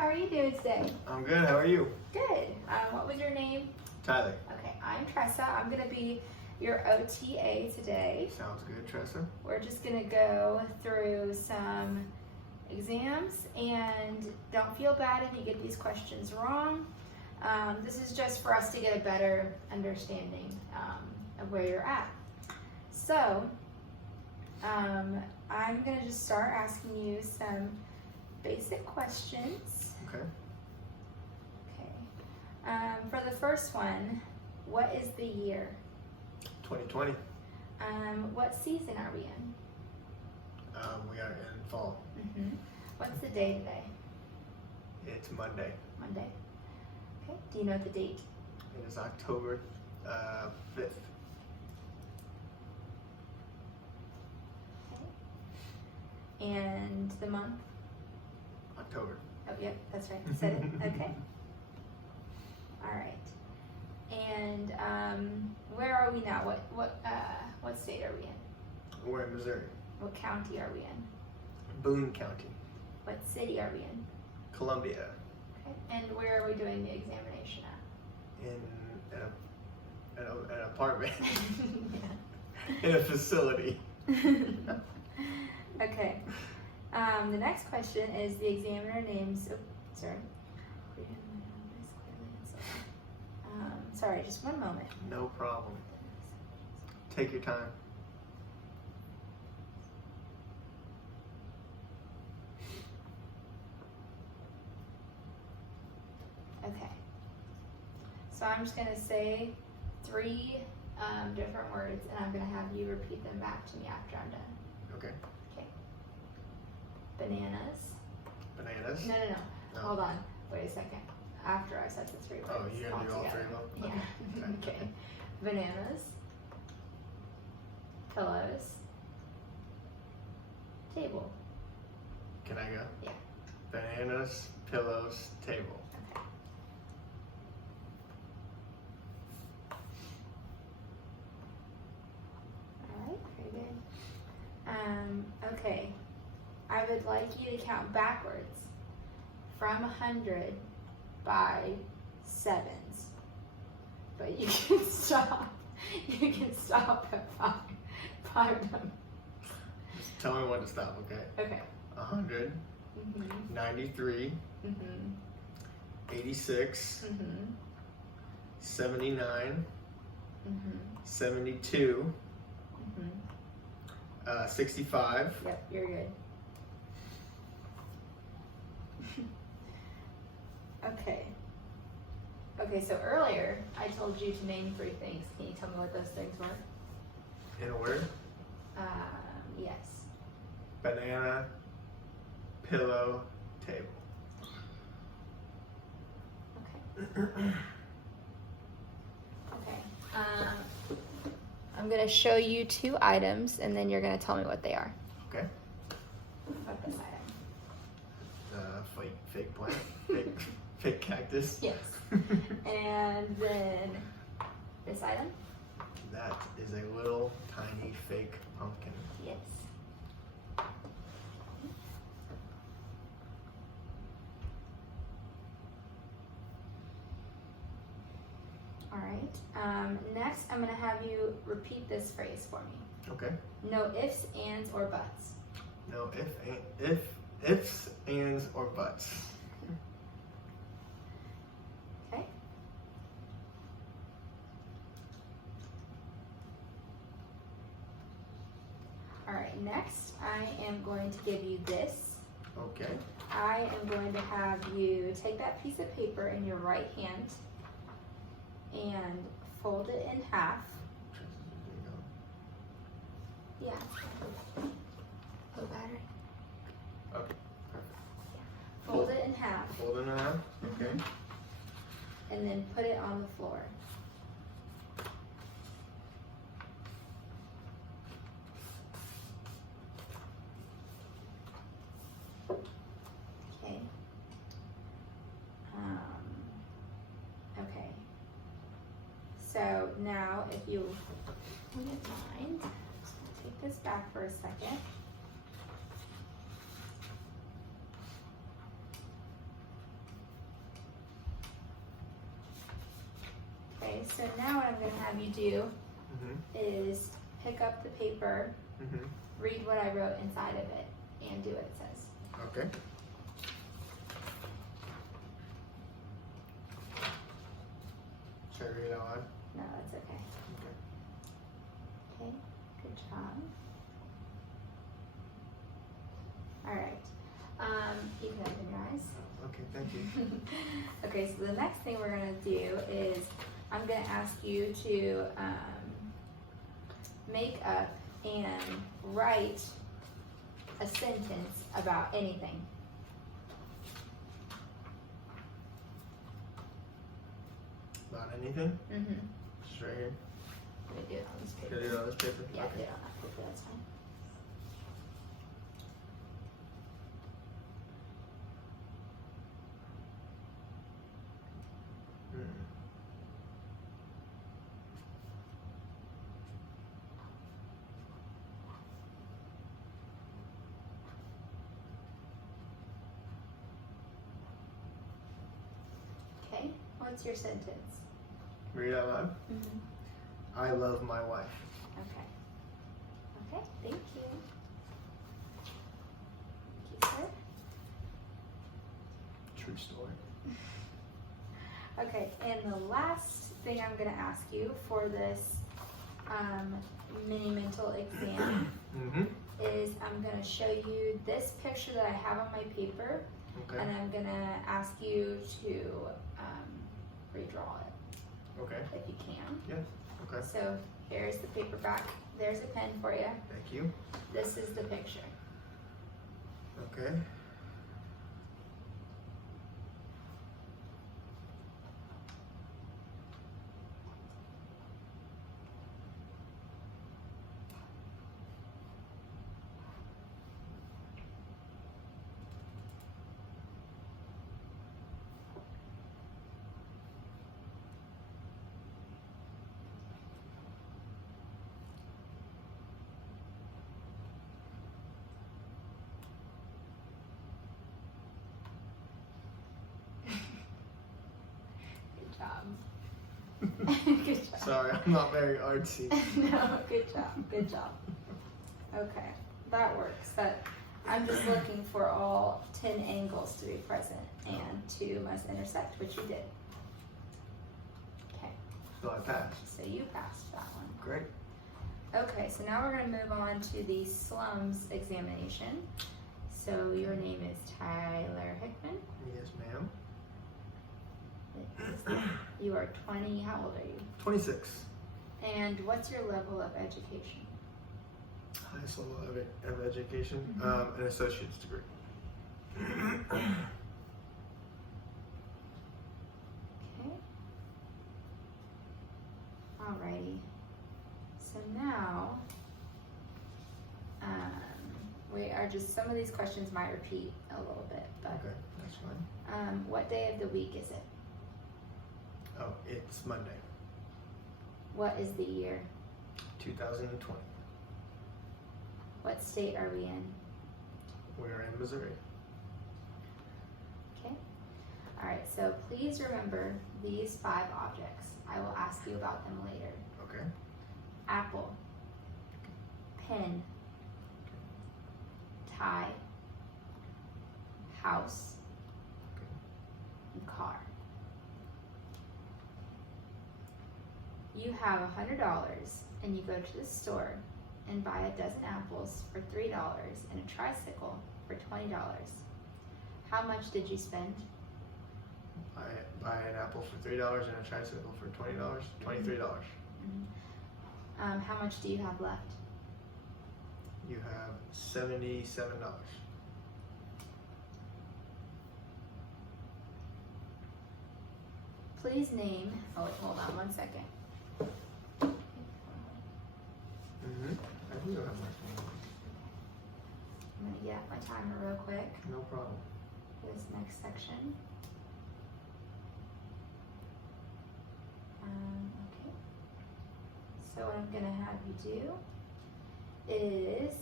How are you doing today? I'm good. How are you? Good. What was your name? Tyler. Okay, I'm Tressa. I'm going to be your OTA today. Sounds good, Tressa. We're just going to go through some exams, and don't feel bad if you get these questions wrong. This is just for us to get a better understanding of where you're at. So, I'm going to just start asking you some basic questions. Okay. Okay. For the first one, what is the year? 2020. What season are we in? We are in fall. What's the day today? It's Monday. Monday. Okay. Do you know the date? It is October 5th. Okay. And the month? October. Oh, yep, that's right. I said it. Okay. All right. And where are we now? What state are we in? We're in Missouri. What county are we in? Boone County. What city are we in? Columbia. Okay. And where are we doing the examination at? In an apartment. In a facility. Okay. The next question is the examiner names. Oh, sorry. Sorry, just one moment. No problem. Take your time. Okay. So I'm just going to say 3 different words, and I'm going to have you repeat them back to me after I'm done. Okay. Okay. Bananas. Bananas? No. Hold on. Wait a second. After I said the 3 words. Oh, you gotta do all 3 of them? Yeah. Okay. Bananas. Pillows. Table. Can I go? Yeah. Bananas, pillows, table. Okay. Alright, very good. Okay. I would like you to count backwards from 100 by 7s. But you can stop. You can stop at 5 numbers. Just tell me when to stop, okay? Okay. 100, 93, 86, 79, 72, 65. Yep, you're good. Okay. Okay, so earlier I told you to name 3 things. Can you tell me what those things were? In a word? Yes. Banana, pillow, table. Okay. Okay. I'm going to show you 2 items, and then you're going to tell me what they are. Okay. What this item? Fake plant. Fake cactus. Yes. And then this item? That is a little tiny fake pumpkin. Yes. All right. Next, I'm going to have you repeat this phrase for me. Okay. No ifs, ands, or buts. No ifs, ands, or buts. Okay. All right. Next, I am going to give you this. Okay. I am going to have you take that piece of paper in your right hand and fold it in half. Yeah. Low battery. Okay. Fold it in half. Fold it in half. Okay. And then put it on the floor. Okay. Okay. So now, if you wouldn't mind, just gonna take this back for a second. so now what I'm going to have you do Mhm. is pick up the paper, Mhm. read what I wrote inside of it, and do what it says. Okay. Should I read it out loud? No, that's okay. Okay, good job. Alright, you can open your eyes. Okay, thank you. Okay, so the next thing we're going to do is I'm going to ask you to make up and write a sentence about anything. About anything? Mm-hmm. Just right here. Let me do it on this paper. Can I do it on this paper? Yeah, Okay. do it on that paper, that's fine. Mm. Okay, what's your sentence? Read it out loud. Mm-hmm. I love my wife. Okay. Okay, thank you. Thank you, True story. sir. Okay, and the last thing I'm going to ask you for this mini mental exam Mm-hmm. is I'm going to show you this picture that I have on my paper, Okay. and I'm going to ask you to redraw it Okay. if you can. Yeah. Okay. So here's the paperback. There's a pen for you. Thank you. This is the picture. Okay. Good job. Good job. Sorry, I'm not very artsy. No, good job. Good job. Okay, that works. I'm just looking for all 10 angles to be present, and 2 must intersect, which you did. Okay, So I passed. so you passed that one. Great. Okay, so now we're going to move on to the Slums examination. So your name is Tyler Hickman. Yes, ma'am. You are 20. How old are you? 26. And what's your level of education? Highest level of education. Mhm. An associate's degree. Okay. Alrighty. So now, we are just, some of these questions might repeat a little bit, but Okay, that's fine. what day of the week is it? Oh, it's Monday, What is the year? 2020. What state are we in? We're in Missouri. Okay. Alright, so please remember these 5 objects. I will ask you about them later. Okay. Apple, pen, tie, house, and car. You have $100 and you go to the store and buy a dozen apples for $3 and a tricycle for $20. How much did you spend? Buy an apple for $3 and a tricycle for $20. $23. How much do you have left? You have $77. Please name, oh wait, hold on 1 second. Mm-hmm. I do have my phone. I'm gonna get my timer real quick No problem. for this next section. Okay. So what I'm gonna have you do is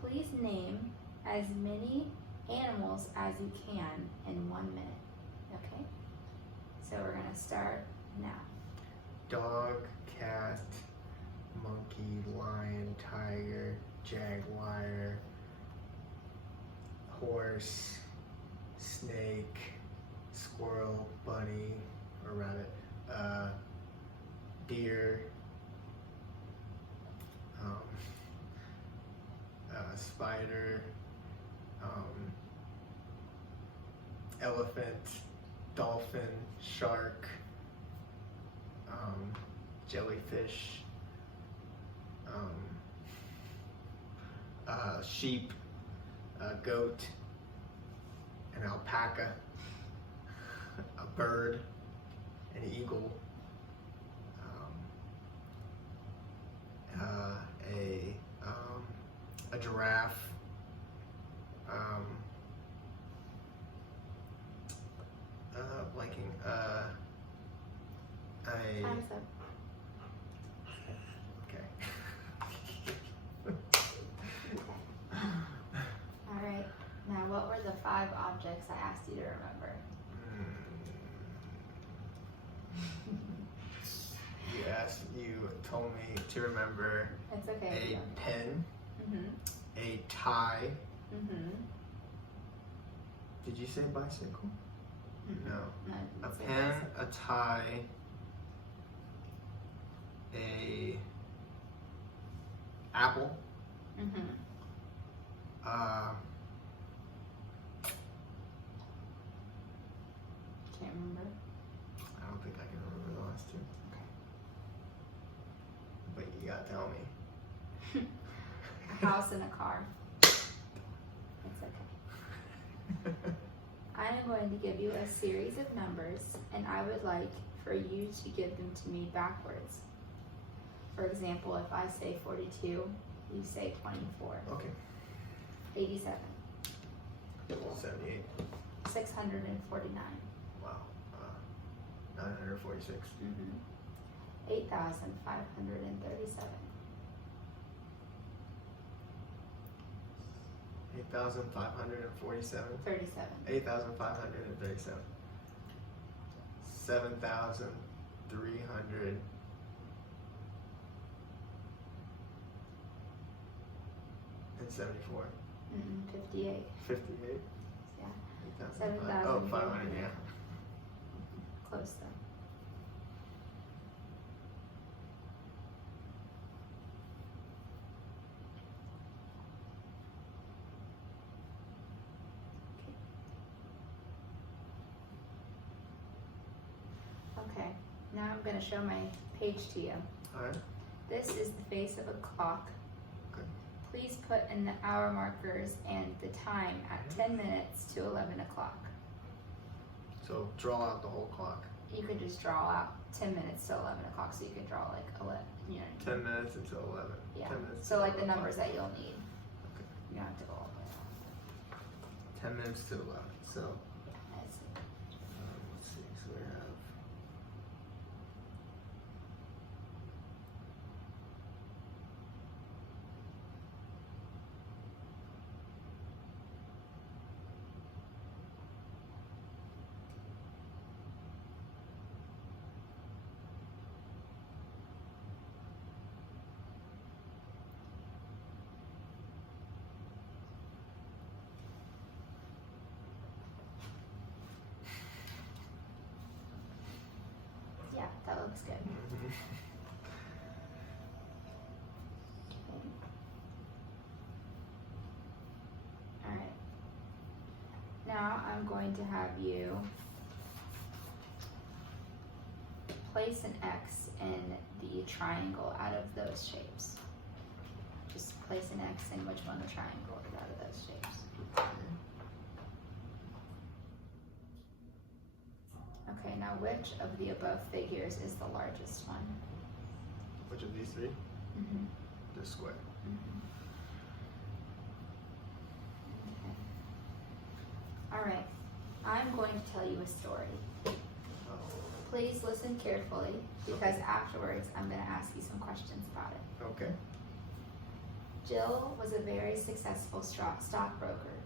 please name as many animals as you can in 1 minute. Okay? So we're gonna start now. dog, cat, monkey, lion, tiger, jaguar, horse, snake, squirrel, bunny, or rabbit, deer, spider, elephant, dolphin, shark, jellyfish, sheep, goat, an alpaca, a bird, an eagle, a giraffe, blanking, Time's up. okay. All right. Now, what were the 5 objects I asked you to remember? You told me to remember It's okay. a pen, Mm-hmm. a tie. Mm-hmm. Did you say bicycle? Mm-hmm. No. No, A it's pen, basic. a tie, a apple, Mm-hmm. Can't remember. I don't think I can remember the last 2. But you gotta tell me. A house and a car. It's okay. I am going to give you a series of numbers, and I would like for you to give them to me backwards. For example, if I say 42, you say 24. Okay. 87. 78. 649. Wow. 946. Mm-hmm. 8,537. 8,547. 37. 8,537. 7,300. 74. 58. 58. Yeah. 8,500. Oh, 500, yeah. Close though. Okay, now I'm going to show my page to you. Alright. This is the face of a clock. Okay. Please put in the hour markers and the time at 10 minutes to 11 o'clock. So draw out the whole clock. You could just draw out 10 minutes to 11 o'clock, so you could draw like 11, you know. 10 minutes until 11. Yeah. 10 minutes So till like the 11. numbers that you'll need. Okay. You don't have to go all the way 10 minutes to 11. So, out. Nice. let's see. So we have. Yeah, that looks good. Mhm. All right. Now I'm going to have you place an X in the triangle out of those shapes. Just place an X in which one the triangle is out of those shapes. Okay, now which of the above figures is the largest one? Which of these 3? Mm-hmm. The square. Mm-hmm. Okay. All right, I'm going to tell you a story. Please listen carefully because afterwards I'm going to ask you some questions about it. Okay. Jill was a very successful stockbroker.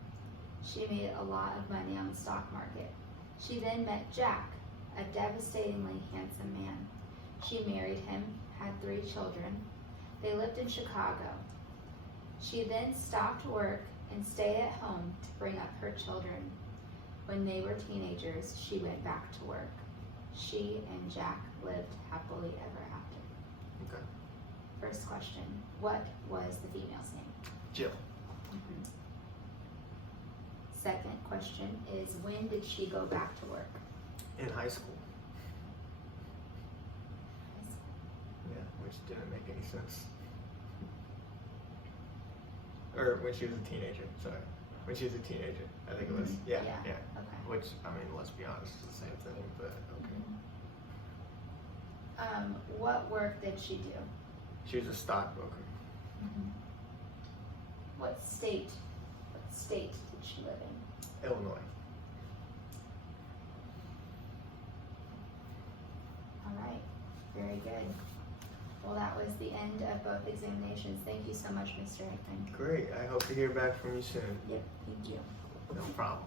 She made a lot of money on the stock market. She then met Jack, a devastatingly handsome man. She married him, had 3 children. They lived in Chicago. She then stopped work and stayed at home to bring up her children. When they were teenagers, she went back to work. She and Jack lived happily ever after. Okay. First question, what was the female's name? Jill. Second question is, when did she go back to work? In high school. Yeah, which didn't make any sense. Or when she was a teenager, sorry. When she was a teenager, I think it was. Yeah. Okay. Which, I mean, let's be honest, it's the same thing, but okay. What work did she do? She was a stockbroker. What state did she live in? Illinois. All right, very good. Well, that was the end of both examinations. Thank you so much, Mr. Hickman. Great, I hope to hear back from you soon. Yep, thank you. No problem.